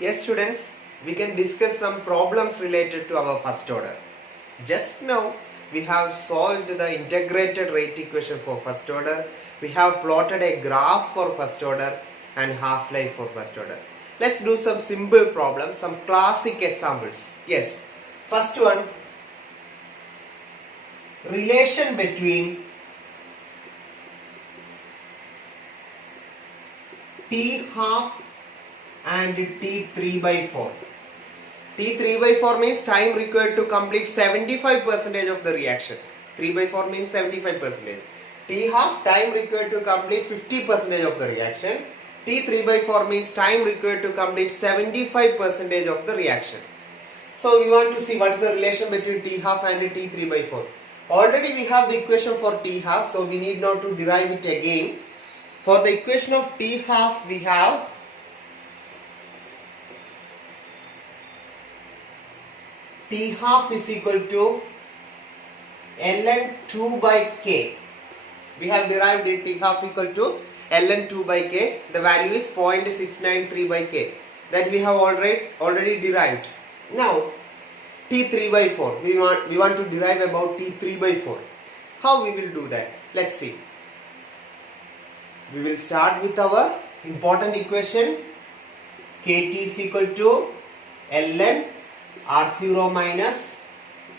Yes students, we can discuss some problems related to our first order. Just now we have solved the integrated rate equation for first order. We have plotted a graph for first order and half-life for first order. Let's do some simple problems, some classic examples. Yes, first one, relation between T half and T3 by 4. T3 by 4 means time required to complete 75% of the reaction. 3 by 4 means 75%. T half, time required to complete 50% of the reaction. T3 by 4 means time required to complete 75% of the reaction. So we want to see what is the relation between T half and T3 by 4. Already we have the equation for T half, so we need not to derive it again. For the equation of T half we have T half is equal to ln 2 by k. We have derived it, T half equal to ln 2 by k. The value is 0.693 by k. That we have already derived. Now T3 by 4. We want to derive about T3 by 4. How we will do that? Let's see. We will start with our important equation. Kt is equal to ln R0 minus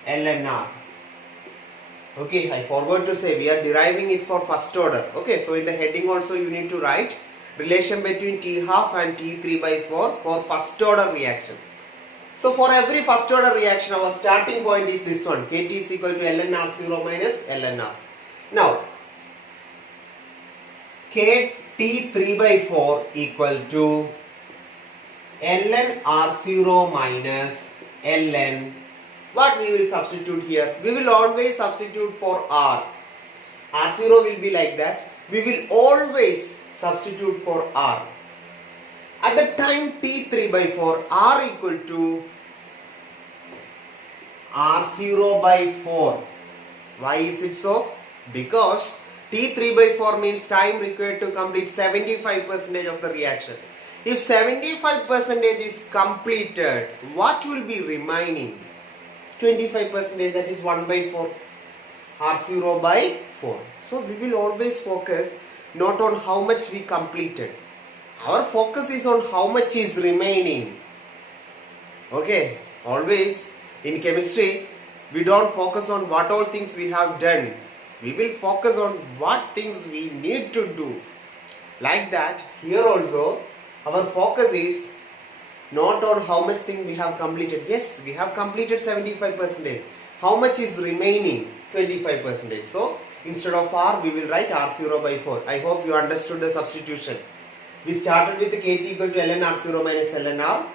ln R. Okay, I forgot to say we are deriving it for first order. Okay, so in the heading also you need to write relation between T half and T3 by 4 for first order reaction. So for every first order reaction our starting point is this one. Kt is equal to ln R0 minus ln R. Now Kt3 by 4 equal to ln R0 minus ln, what we will substitute here? We will always substitute for R. R0 will be like that. We will always substitute for R. At the time T3 by 4, R equal to R0 by 4. Why is it so? Because T3 by 4 means time required to complete 75% of the reaction. If 75% is completed, what will be remaining? 25%, that is 1 by 4. R0 by 4. So we will always focus not on how much we completed. Our focus is on how much is remaining. Okay, always in chemistry we don't focus on what all things we have done. We will focus on what things we need to do. Like that, here also our focus is not on how much thing we have completed. Yes, we have completed 75%. How much is remaining? 25%. So instead of R we will write R0 by 4. I hope you understood the substitution. We started with Kt equal to ln R0 minus ln R.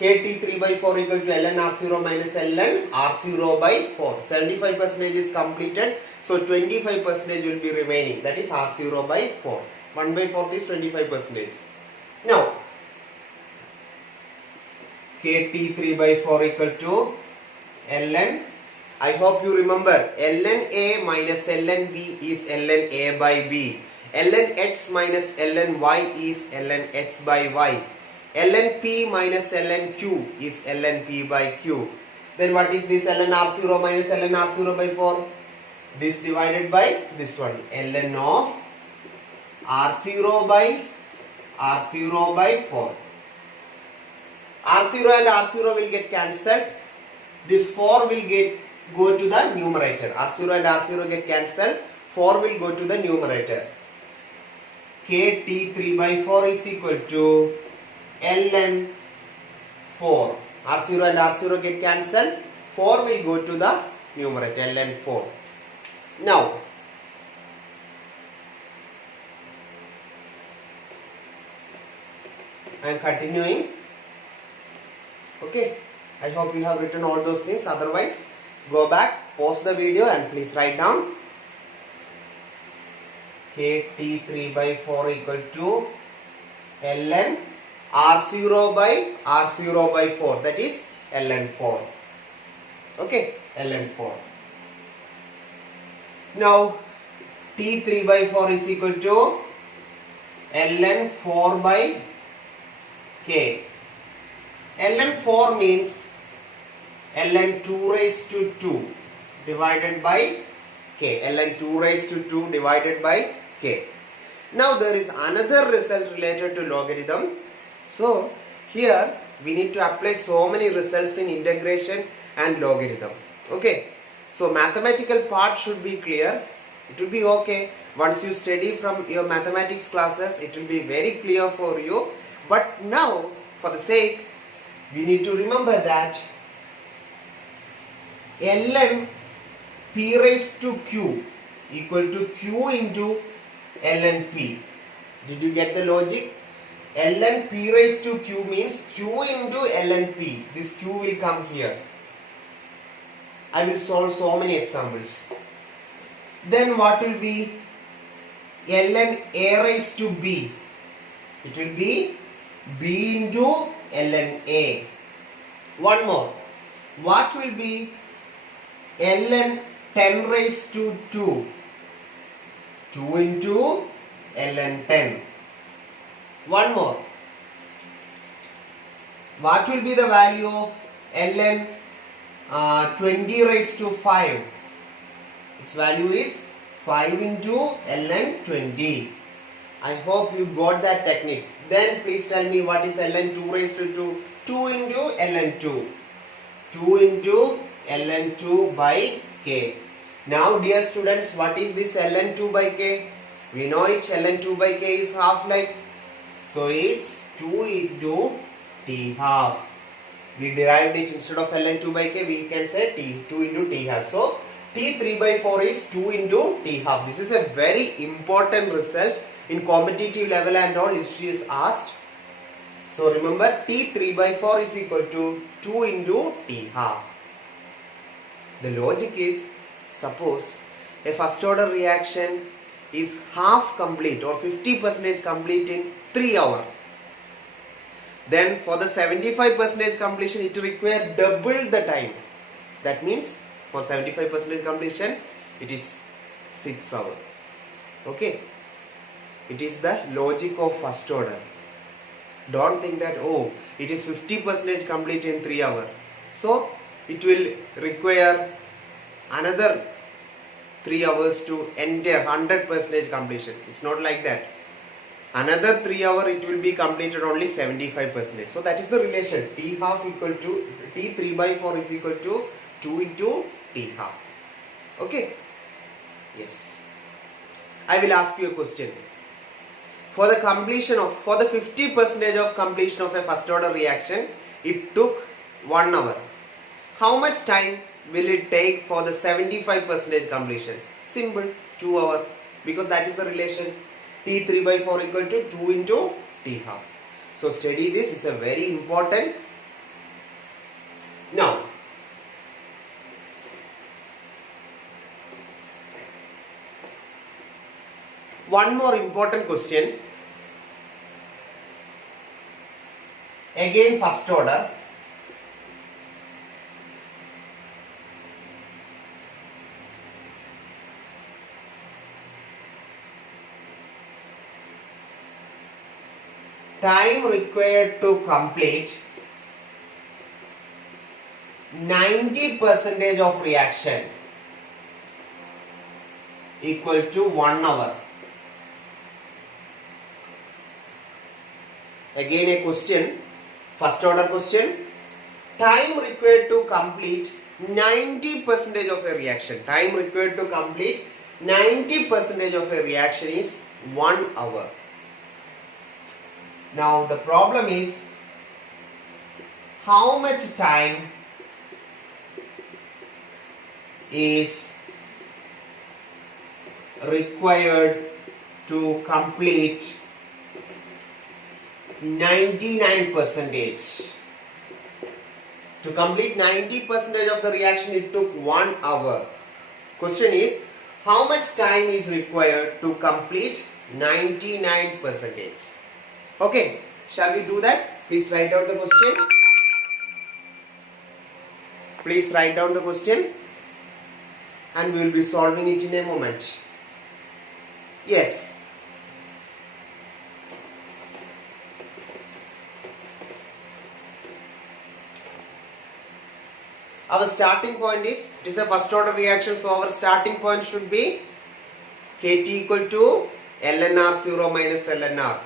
Kt3 by 4 equal to ln R0 minus ln R0 by 4. 75% is completed. So 25% will be remaining. That is R0 by 4. 1 by 4 is 25%. Now Kt3 by 4 equal to ln, I hope you remember, ln A minus ln B is ln A by B. ln x minus ln y is ln x by y. ln P minus ln Q is ln P by Q. Then what is this ln R0 minus ln R0 by 4? This divided by this one, ln of R0 by 4. R0 and R0 will get cancelled. This 4 will go to the numerator. R0 and R0 get cancelled. 4 will go to the numerator. Kt3 by 4 is equal to ln 4. R0 and R0 get cancelled. 4 will go to the numerator, ln 4. Now I am continuing. Okay, I hope you have written all those things. Otherwise, go back, pause the video and please write down. Kt3 by 4 equal to ln R0 by 4. That is ln 4. Okay, ln 4. Now T3 by 4 is equal to ln 4 by k. ln4 means ln2 raised to 2 divided by k. ln2 raised to 2 divided by k. Now there is another result related to logarithm. So here we need to apply so many results in integration and logarithm. Okay. So mathematical part should be clear. It will be okay. Once you study from your mathematics classes, it will be very clear for you. But now, for the sake, we need to remember that ln p raised to q equal to q into ln p. Did you get the logic? ln p raised to q means q into ln p. This q will come here. I will solve so many examples. Then what will be ln a raised to b? It will be b into ln a. One more. What will be ln 10 raised to 2? 2 into ln 10. One more. What will be the value of ln 20 raised to 5? Its value is 5 into ln 20. I hope you got that technique. Then please tell me what is ln 2 raised to 2? 2 into ln 2. 2 into ln 2 by k. Now dear students, what is this ln 2 by k? We know it, ln 2 by k is half-life. So it's 2 into t half. We derived it instead of ln 2 by k, we can say 2 into t half. So t 3 by 4 is 2 into t half. This is a very important result in competitive level and all if she is asked. So remember, t 3 by 4 is equal to 2 into t half. The logic is, suppose a first order reaction is half complete or 50% complete in 3 hours. Then for the 75% completion it requires double the time. That means for 75% completion it is 6 hours. Okay. It is the logic of first order. Don't think that oh it is 50% complete in 3 hours. So it will require another 3 hours to enter 100% completion. It's not like that. Another 3 hours it will be completed only 75%. So that is the relation. T half equal to T 3 by 4 is equal to 2 into T half. Okay. Yes. I will ask you a question. For the 50% of completion of a first order reaction, it took 1 hour. How much time will it take for the 75% completion? Simple, 2 hours. Because that is the relation. T 3 by 4 equal to 2 into T half. So study this, it's a very important. Now, one more important question. Again first order. Time required to complete 90% of reaction equal to 1 hour. Again a question, first order question. Time required to complete 90% of a reaction. Time required to complete 90% of a reaction is 1 hour. Now the problem is how much time is required to complete 99%. To complete 90% of the reaction it took 1 hour. Question is how much time is required to complete 99%. Okay, shall we do that? Please write down the question. Please write down the question and we will be solving it in a moment. Yes. Our starting point is, it is a first order reaction, so our starting point should be Kt equal to ln R0 minus ln R.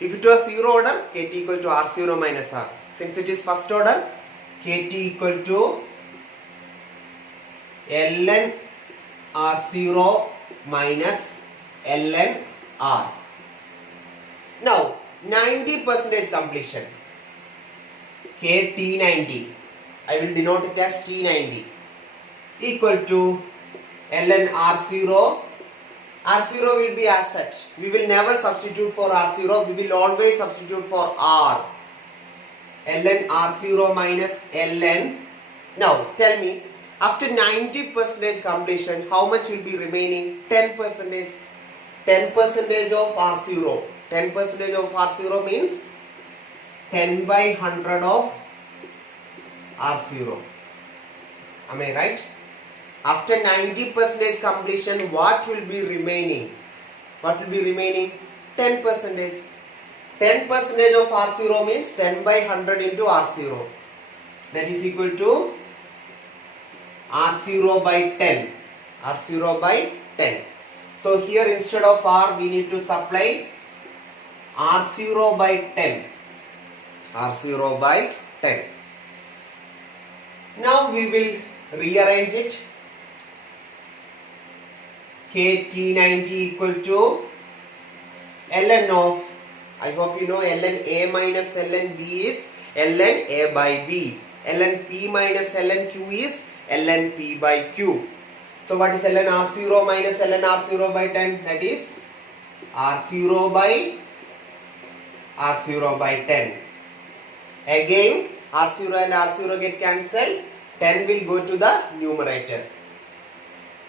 If it was zero order, Kt equal to R0 minus R. Since it is first order, Kt equal to ln R0 minus ln R. Now 90% completion, Kt90, I will denote it as T90, equal to ln R0. R0 will be as such. We will never substitute for R0. We will always substitute for R. ln R0 minus ln. Now tell me, after 90% completion, how much will be remaining? 10%. 10% of R0. 10% of R0 means 10 by 100 of R0. Am I right? After 90% completion, what will be remaining? What will be remaining? 10%. 10% of R0 means 10 by 100 into R0. That is equal to R0 by 10. R0 by 10. So here instead of R, we need to supply R0 by 10. R0 by 10. Now we will rearrange it. Kt90 equal to ln of, I hope you know, ln A minus ln B is ln A by B. ln P minus ln Q is ln P by Q. So what is ln R0 minus ln R0 by 10? That is R0 by 10. Again R0 and R0 get cancelled. 10 will go to the numerator.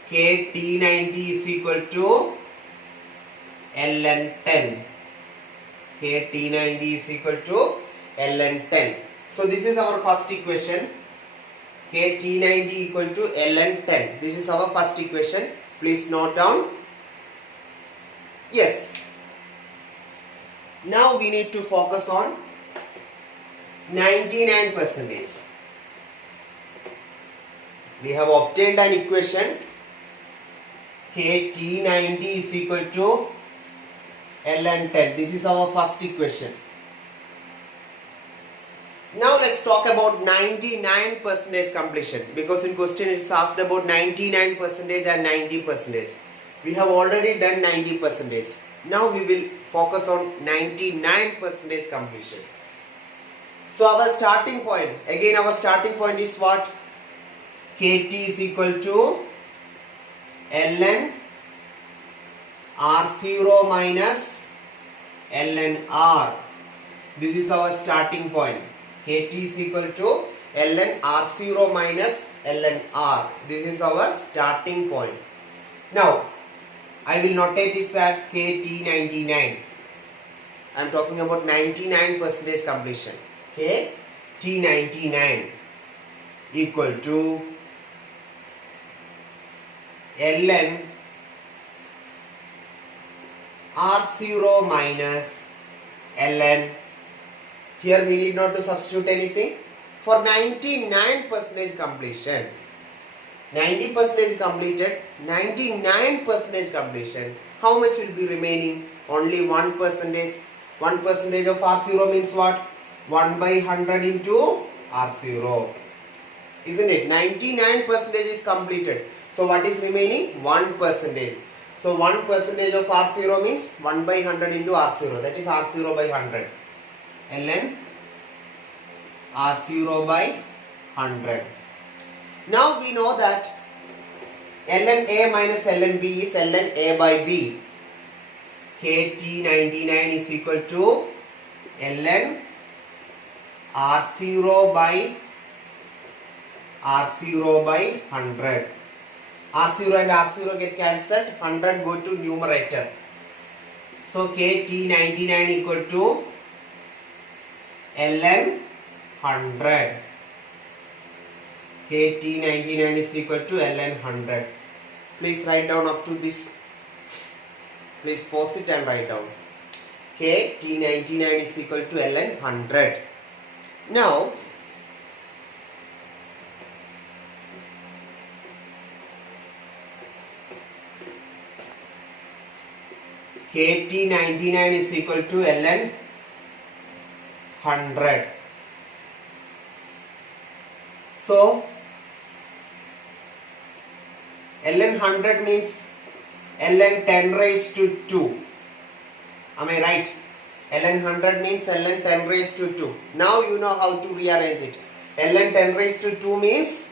Kt90 is equal to ln 10. Kt90 is equal to ln 10. So this is our first equation. Kt90 equal to ln 10. This is our first equation. Please note down. Yes. Now we need to focus on 99%. We have obtained an equation. Kt90 is equal to ln 10. This is our first equation. Now let's talk about 99% completion, because in question it's asked about 99% and 90%. We have already done 90%. Now we will focus on 99% completion. So our starting point, again our starting point is what? Kt is equal to ln R0 minus ln R. This is our starting point. Kt is equal to ln R0 minus ln R. This is our starting point. Now I will notate this as Kt99. I am talking about 99% completion. Kt99 equal to ln R0 minus ln. Here we need not to substitute anything. For 99% completion, 90% completed, 99% completion, how much will be remaining? Only 1%. 1% of R0 means what? 1 by 100 into R0. Isn't it? 99% is completed. So what is remaining? 1%. So 1% of R0 means 1 by 100 into R0. That is R0 by 100. ln R0 by 100. Now we know that ln A minus ln B is ln A by B. Kt99 is equal to ln R0 by 100. R0 and R0 get cancelled. 100 go to numerator. So Kt99 equal to ln 100. Kt99 is equal to ln 100. Please write down up to this. Please pause it and write down. Kt99 is equal to ln 100. Now KT99 is equal to ln 100. So ln 100 means ln 10 raised to 2. Am I right? ln 100 means ln 10 raised to 2. Now you know how to rearrange it. ln 10 raised to 2 means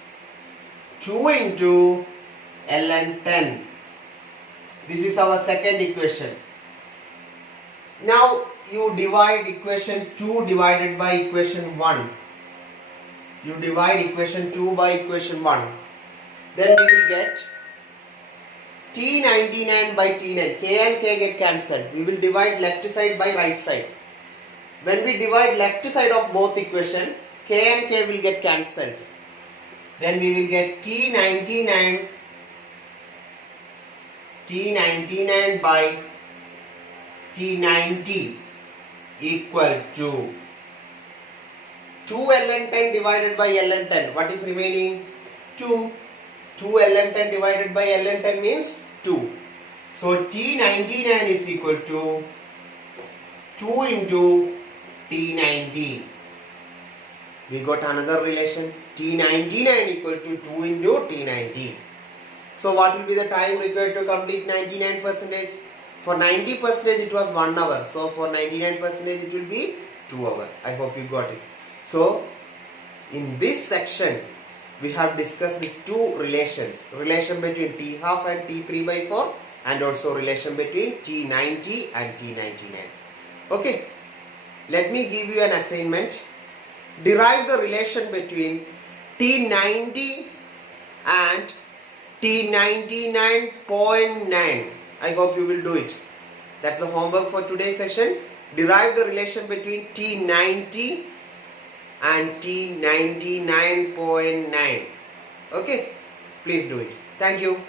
2 into ln 10. This is our second equation. Now you divide equation 2 divided by equation 1. You divide equation 2 by equation 1. Then we will get T99 by T9. K and K get cancelled. We will divide left side by right side. When we divide left side of both equation, K and K will get cancelled. Then we will get T99 by T90 equal to 2 ln 10 divided by ln 10. What is remaining? 2. 2 ln 10 divided by ln 10 means 2. So T99 is equal to 2 into T90. We got another relation. T99 equal to 2 into T90. So what will be the time required to complete 99%? For 90% it was 1 hour. So for 99% it will be 2 hours. I hope you got it. So in this section we have discussed two relations. Relation between T half and T3 by 4 and also relation between T90 and T99. Okay. Let me give you an assignment. Derive the relation between T90 and T99.9. I hope you will do it. That's the homework for today's session. Derive the relation between T90 and T99.9. Okay, please do it. Thank you.